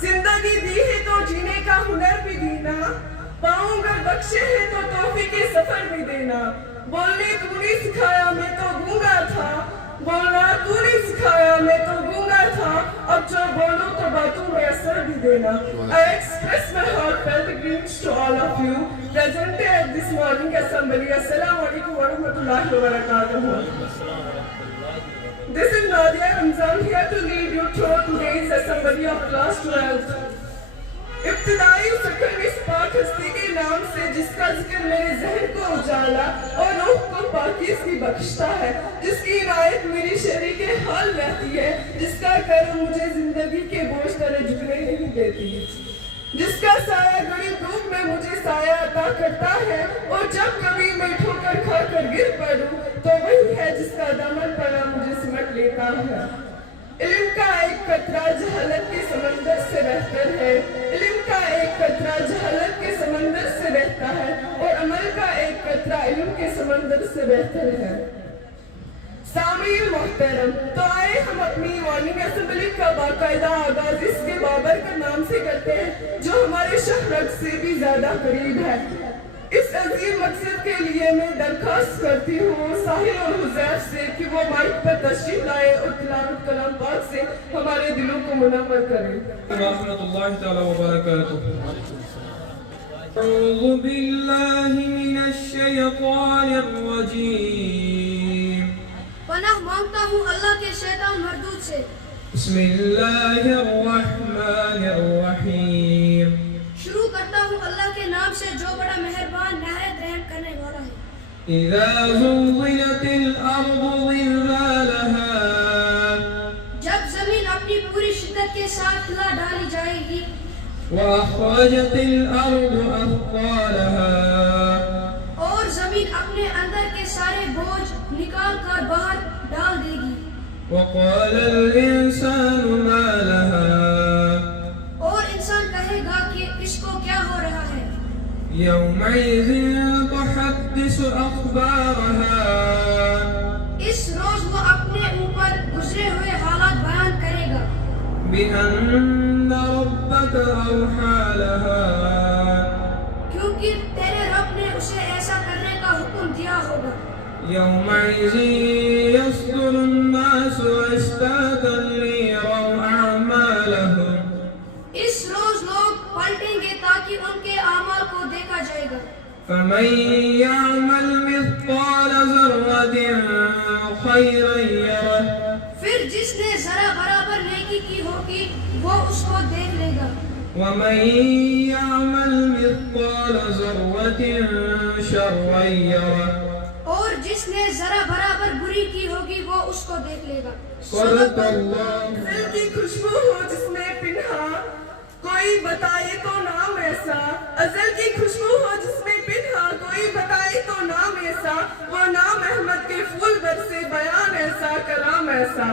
जिंदगी दी है तो जीने का हुनर भी देना, पाऊंगा बख्शे है तो तोहफे के सफर भी देना। बोलने तूने सिखाया मैं तो गूंगा था, बोलना तूने सिखाया मैं तो गूंगा था, अब जो बोलूं तो बातों में असर भी देना। I express my heartfelt greetings to all of you present at this morning assembly. Assalamu alaikum wa rahmatullahi wa barakatuh. This is Nadia Ramzan here to lead you through today's assembly of class 12. इब्तिदाई शक्ल इस पाक हस्ती के नाम से जिसका जिक्र मेरे ज़हन को उजाला और रूह को पाकीज़गी बख्शता है, जिसकी इनायत मेरी शरीर के हाल रहती है, जिसका करम मुझे जिंदगी के बोझ तले झुकने नहीं देती, जिसका साया गड़ी धूप में मुझे साया अता करता है, और जब कभी मैं ठोकर खाकर गिर पड़ूं तो वही है जिसका दामन पड़ा मुझे सिमट लेता है। इल्म का एक कतरा जहालत के समंदर से बेहतर है, इल्म का एक कतरा जहालत के समंदर से बहता है, और अमल का एक कतरा इल्म के समंदर से बेहतर है। सामीर मोहतरम, तो आए हम अपनी मॉर्निंग असेंबली का बाकायदा आगाज इसके बाबर का नाम से करते हैं जो हमारे शहरत से भी ज्यादा करीब है। इस अजीम मकसद के लिए मैं दरखास्त करती हूँ साहिल और हुज़ैफ से कि वो माइक पर तशरीफ लाए और तिलावत कलाम पाक से हमारे दिलों को मुनव्वर करें। रहमतुल्लाहि तआला व बरकातुहू। अऊज़ु बिल्लाहि मिनश शैतानिर रजीम। पनाह मांगता हूँ अल्लाह के शैतान मरदूद से। बिस्मिल्लाहिर रहमानिर रहीम। शुरू करता हूँ अल्लाह के नाम से जो बड़ा मेहरबान नहायत रहम करने वाला है। इज़ा ज़ुल्ज़िलतिल अर्दु ज़िल्ज़ालहा। जब जमीन अपनी पूरी शिद्दत के साथ हिला डाली जाएगी। व अख़रजतिल अर्दु अथक़ालहा। और जमीन अपने अंदर के सारे बोझ निकाल कर बाहर डाल देगी। व क़ालल इंसानु मा लहा। और इंसान कहेगा कि इसको क्या हो रहा है। यौमइज़िन तुहद्दिसु अख़बारहा। इस रोज वो अपने ऊपर गुजरे हुए हालात बयान करेगा। बिअन्न रब्बक औहा लहा। क्योंकि तेरे रब ने उसे ऐसा करने का हुक्म दिया होगा। यौमइज़िन यस्दुरु अन्नासु अश्तातन लियरौ अअमालहुम। इस रोज लोग पलटेंगे ताकि उनके आमाल को देखा जाएगा। फमन यअमल मिस्क़ाल ज़र्रतिन खैरन यरह। फिर जिसने जरा बराबर नेकी की होगी वो उसको देख लेगा। वमन यअमल मिस्क़ाल ज़र्रतिन शर्रन यरह। और जिसने जरा बराबर बुरी की होगी वो उसको देख लेगा। दिल की खुशबू हो जिसमें पिन्हा, कोई बताए तो नाम ऐसा। अज़ल की खुशबू हो जिसमें पिन्हा, कोई बताए तो नाम ऐसा। वो नाम अहमद के फूल बरसे बयान ऐसा कलाम ऐसा।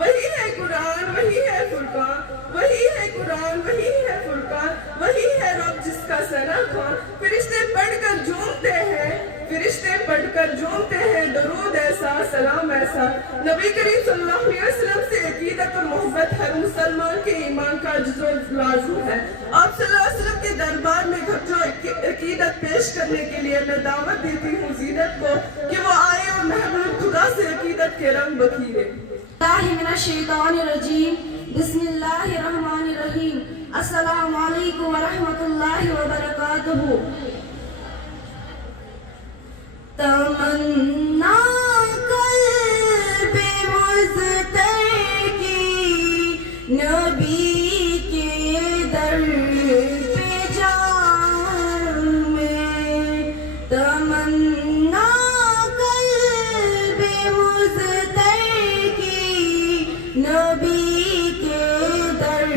वही है कुरान वही है फुरकान, वही है कुरान वही है फुरकान, वही है रब जिसका सना खान। फरिश्ते पढ़कर झूमते हैं, फरिश्ते पढ़कर झूमते हैं दरूद ऐसा सलाम ऐसा। नबी करीम सल्लल्लाहु अलैहि वसल्लम से अकीदत और मोहब्बत हर मुसलमान के ईमान का जुज़ो लाज़िम है। आप सल्लल्लाहु अलैहि वसल्लम के दरबार में जो अकीदत पेश करने के लिए मैं दावत देती हूँ ज़ीनत को कि वो आए और महबूब खुदा से अकीदत के रंग बखीरे। बिस्मिल्लाहिर्रहमानिर्रहीम। अस्सलामु अलैकुम व रहमतुल्लाहि व बरकातुहू। तमन्ना क़ल्बे मुज़्तर की नबी के दर पे जाऊं मैं। तमन्ना क़ल्बे मुज़्तर की नबी के दर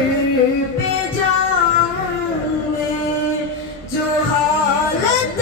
पे जाऊं मैं। जो हालत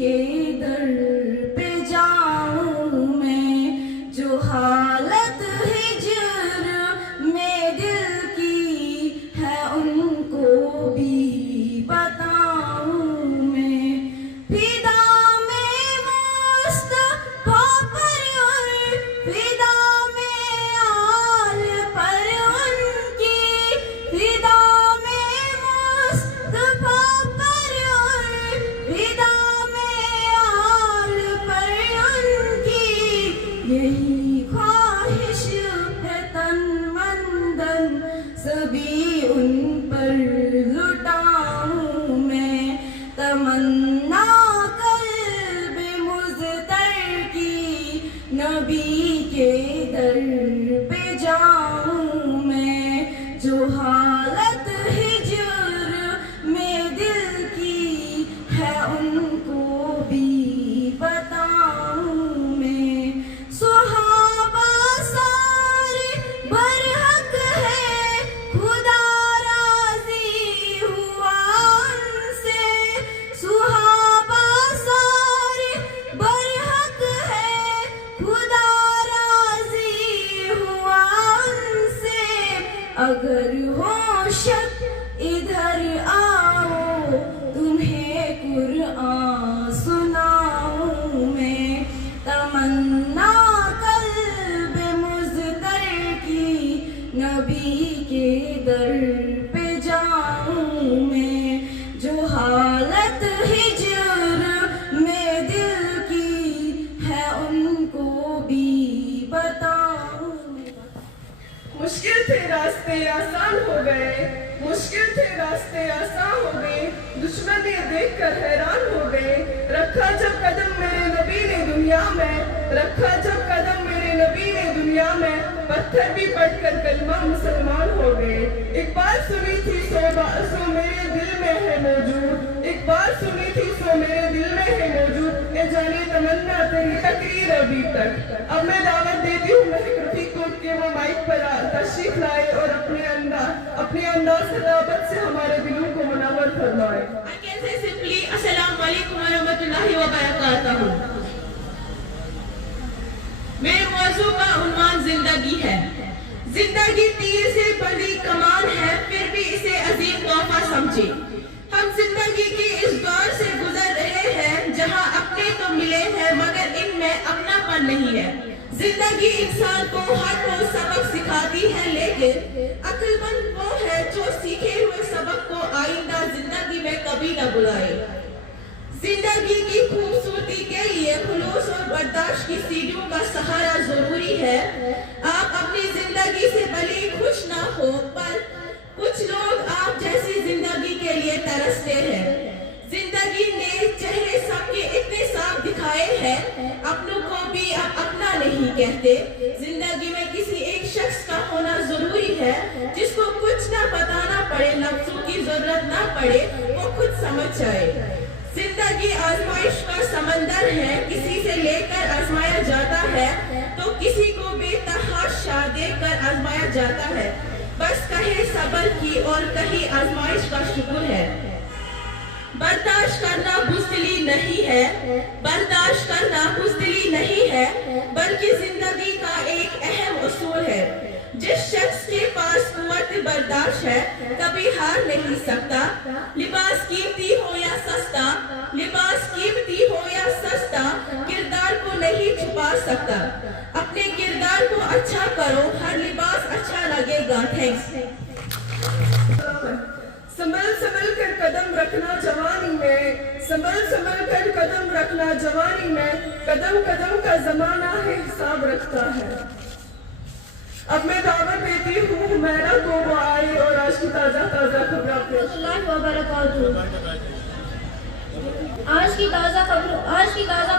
کے در پہ جاؤں میں، جو حالت ہجر میں دل کی ہے ان کو بھی بتاؤں میں، فدا میں مصطفیٰ پر اور فدا میں آل پر ان کی، فدا میں مصطفیٰ پر اور فدا میں آل پر ان کی، یہی خواہش ہے تن مندن سبھی ان پر لٹاؤں میں، تمنا قلب مضطر کی نبی کے در پہ جاؤں میں، جو حالت ہجر میں دل کی ہے ان کو بھی بتاؤں میں، صحابہ سارے برحق ہے خدا راضی ہوا ان سے، صحابہ سارے برحق ہے خدا راضی ہوا ان سے، اگر ہو شک ادھر آؤ تمہیں قرآن سناؤں میں، تمنا قلب مضطر کی نبی کے در پہ جاؤں میں، جو حالت ہجر میں دل کی ہے ان کو بھی بتاؤں میں۔ مشکل تھے راستے آسان ہو گئے، مشکل تھے راستے آسان ہو گئے، دشمن یہ دیکھ کر حیران ہو گئے، رکھا جب قدم میرے نبی نے دنیا میں، رکھا جب قدم میرے نبی نے دنیا میں، پتھر بھی پڑھ کر کلمہ مسلمان ہو گئے، ایک بات سنی تھی سو میرے دل میں ہے موجود، ایک بات سنی تھی سو میرے دل میں ہے موجود، اے جانی تمنا تیری تقریر ابھی تک۔ اب میں دعوت دیتی ہوں مہک رفیق کو کہ وہ مائک پر تشریف لائے اور اپنے انداز سے دعوت سے ہمارے دلوں کو منور فرمائے۔ I can say simply السلام علیکم ورحمۃ اللہ وبرکاتہ۔ میرے موضوع کا عنوان زندگی ہے۔ زندگی تیر سے بڑی کمان ہے، پھر بھی اسے عظیم تحفہ سمجھے۔ ہم زندگی کی اس دور سے گزر رہے ہیں جہاں اپنے تو ملے ہیں مگر ان میں اپنا پن نہیں ہے۔ زندگی انسان کو ہر روز سبق سکھاتی ہے، لیکن عقل مند وہ ہے جو سیکھے ہوئے سبق کو آئندہ زندگی میں کبھی نہ بلائے۔ زندگی کی خوبصورتی کے لیے خلوص اور برداشت کی سیڑھیوں کا سہارا ضروری ہے۔ آپ اپنی زندگی سے بھلے خوش نہ ہو، پر کچھ لوگ آپ جیسی زندگی کے لیے ترستے ہیں۔ زندگی نے چہرے سب کے اتنے صاف دکھائے ہیں، اپنوں کو بھی اب اپنا نہیں کہتے۔ زندگی میں کسی ایک شخص کا ہونا ضروری ہے جس کو کچھ نہ بتانا پڑے، لفظوں کی ضرورت نہ پڑے، وہ خود سمجھ جائے۔ زندگی آزمائش کا سمندر ہے، کسی سے لے کر آزمایا جاتا ہے تو کسی کو بے تحاشا دے کر آزمایا جاتا ہے۔ بس کہیں صبر کی اور کہیں آزمائش کا شکر ہے۔ برداشت کرنا بزدلی نہیں ہے، برداشت کرنا بزدلی نہیں ہے، بلکہ زندگی کا ایک اہم اصول ہے۔ جس شخص کے پاس قوت برداشت ہے کبھی ہار نہیں سکتا۔ لباس قیمتی ہو یا سستا، لباس قیمتی ہو یا سستا، کردار کو نہیں چھپا سکتا۔ اپنے کردار کو اچھا کرو، ہر لباس اچھا لگے گا۔ تھینکس۔ سنبھل کر قدم رکھنا جوانی میں، سنبھل کر قدم رکھنا جوانی میں، قدم قدم کا زمانہ ہے حساب رکھتا ہے۔ اب میں دعوت دیتی ہوں حمیرہ کو، وہ آئی اور آج کی تازہ خبر اللہ وبرکاتہ۔ آج کی تازہ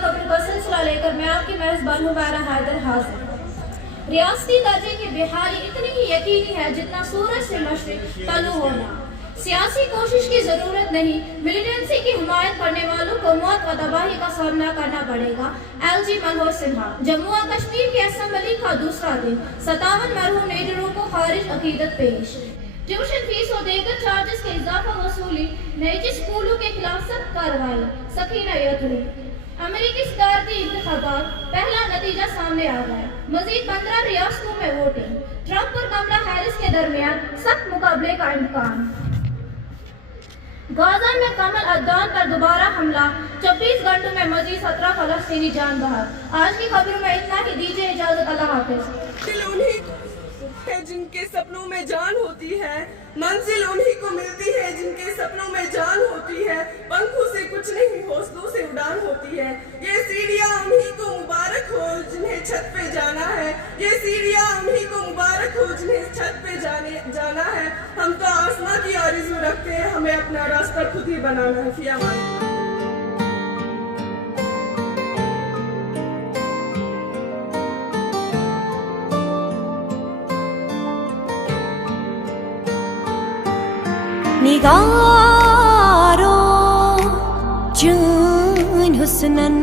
خبر کا سلسلہ لے کر میں آپ کی میزبان حمیرہ حیدر حاضر۔ ریاستی درجے کی بحالی اتنی ہی یقینی ہے جتنا سورج سے مشرق طلوع ہونا۔ سیاسی کوشش کی ضرورت نہیں، ملیٹنسی کی حمایت کرنے والوں کو موت و تباہی کا سامنا کرنا پڑے گا۔ LG منوج سنہا۔ جموں و کشمیر کی اسمبلی کا دوسرا دن، 57 مرحوم لیڈروں کو خارج عقیدت پیش۔ ट्यूशन फीस और देगर चार्जेस के इजाफा वसूली, निजी स्कूलों के खिलाफ सख्त कार्रवाई, सकीना यतूनी। अमेरिकी सदारती इंतखाबात, पहला नतीजा सामने आ गया। मजीद 15 रियासतों में वोटिंग, ट्रंप और कमला हैरिस के दरमियान सख्त मुकाबले का इम्कान। गाजा में कमल अद्दान पर दोबारा हमला, 24 घंटों में मजीद 17 फलस्तीनी जान बहक। आज की खबरों में इतना ही, दीजिए इजाजत, अल्लाह हाफिज। दिल उन्हीं है जिनके सपनों में जान होती है, मंजिल उन्हीं को मिलती है जिनके सपनों में जान होती है। पंखों से कुछ नहीं, हौसलों से उड़ान होती है। ये सीढ़ियाँ उन्हीं को मुबारक हो जिन्हें छत पे जाना है। ये सीढ़ियाँ उन्हीं को मुबारक हो जिन्हें छत पे जाना है। हम तो आसमां की आरज़ू रखते हैं, हमें अपना रास्ता खुद ही बनाना है। फिया हमारे निगारों चुन हुस्नन